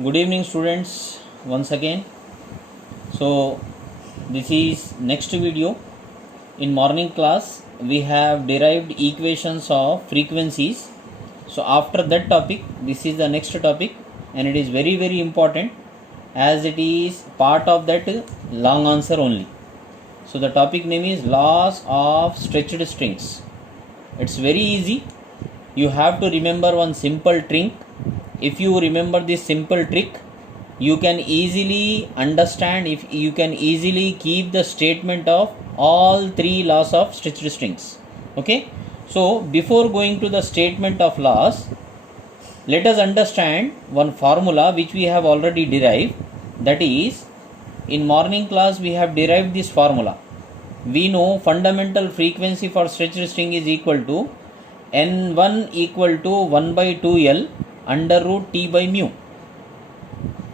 Good evening students, once again. So this is next video. In morning class we have derived equations of frequencies. So after that topic, this is the next topic, and it is very important as it is part of that long answer only. So the topic name is laws of stretched strings. It's very easy. You have to remember one simple trick. If you remember this simple trick, you can easily understand, if you can easily keep the statement of all three laws of stretched strings. Okay, so before going to the statement of laws, let us understand one formula which we have already derived. That is, in morning class we have derived this formula. We know fundamental frequency for stretched string is equal to n1 equal to 1 by 2l under root t by mu.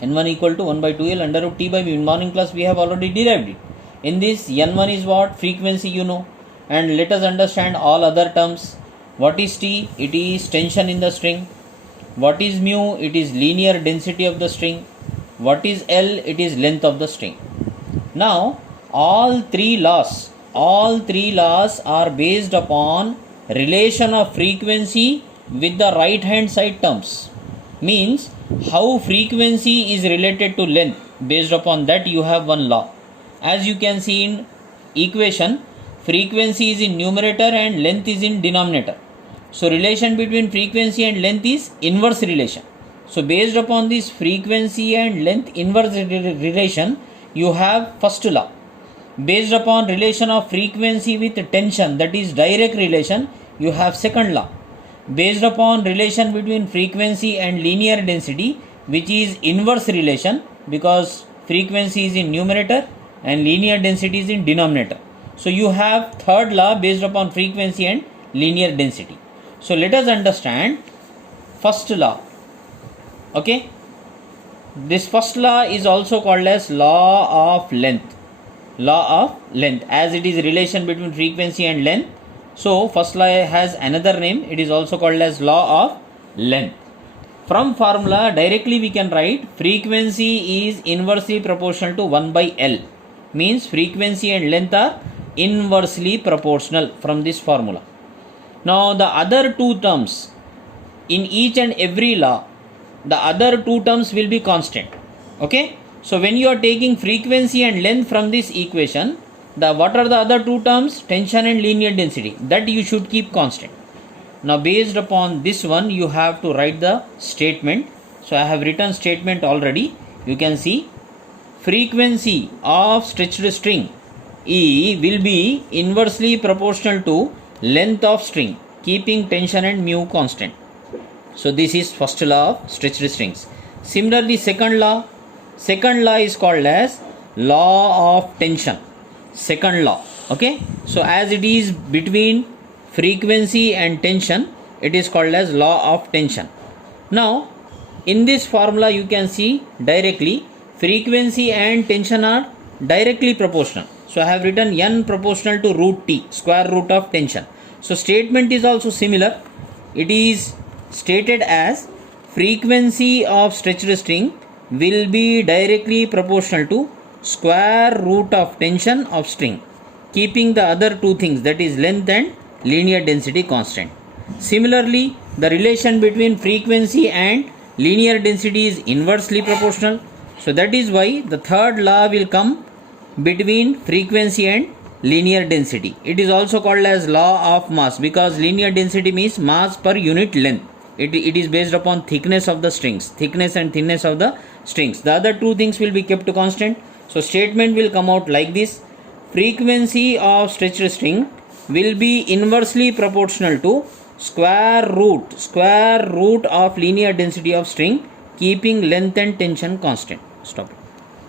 n1 equal to 1 by 2l under root t by mu. In morning class we have already derived it. In this, n1 is what? Frequency, you know. And let us understand all other terms. What is t? It is tension in the string. What is mu? It is linear density of the string. What is L? It is length of the string. Now all three laws are based upon relation of frequency with the right hand side terms. Means how frequency is related to length, based upon that you have one law. As you can see in equation, frequency is in numerator and length is in denominator. So relation between frequency and length is inverse relation. So based upon this frequency and length inverse relation, you have first law. Based upon relation of frequency with tension, that is direct relation, you have second law. Based upon relation between frequency and linear density, which is inverse relation, because frequency is in numerator and linear density is in denominator. So you have third law based upon frequency and linear density. So let us understand first law. Okay, this first law is also called as law of length. Law of length, as it is relation between frequency and length. So first law has another name. It is also called as law of length. From formula directly we can write frequency is inversely proportional to 1 by L. Means frequency and length are inversely proportional from this formula. Now the other two terms, in each and every law, the other two terms will be constant. Okay, so when you are taking frequency and length from this equation, what are the other two terms? Tension and linear density. That you should keep constant. Now based upon this one, you have to write the statement. So I have written statement already. You can see frequency of stretched string E will be inversely proportional to length of string, keeping tension and mu constant. So this is first law of stretched strings. Similarly, second law is called as law of tension. Second law. Okay, so as it is between frequency and tension, it is called as law of tension. Now in this formula you can see directly frequency and tension are directly proportional. So I have written n proportional to root t, square root of tension. So statement is also similar. It is stated as frequency of stretched string will be directly proportional to square root of tension of string, keeping the other two things, that is length and linear density, constant. Similarly, the relation between frequency and linear density is inversely proportional. So that is why the third law will come between frequency and linear density. It is also called as law of mass, because linear density means mass per unit length. It is based upon thickness of the strings, thickness and thinness of the strings. The other two things will be kept constant. So statement will come out like this: frequency of stretched string will be inversely proportional to square root of linear density of string, keeping length and tension constant. Stop it.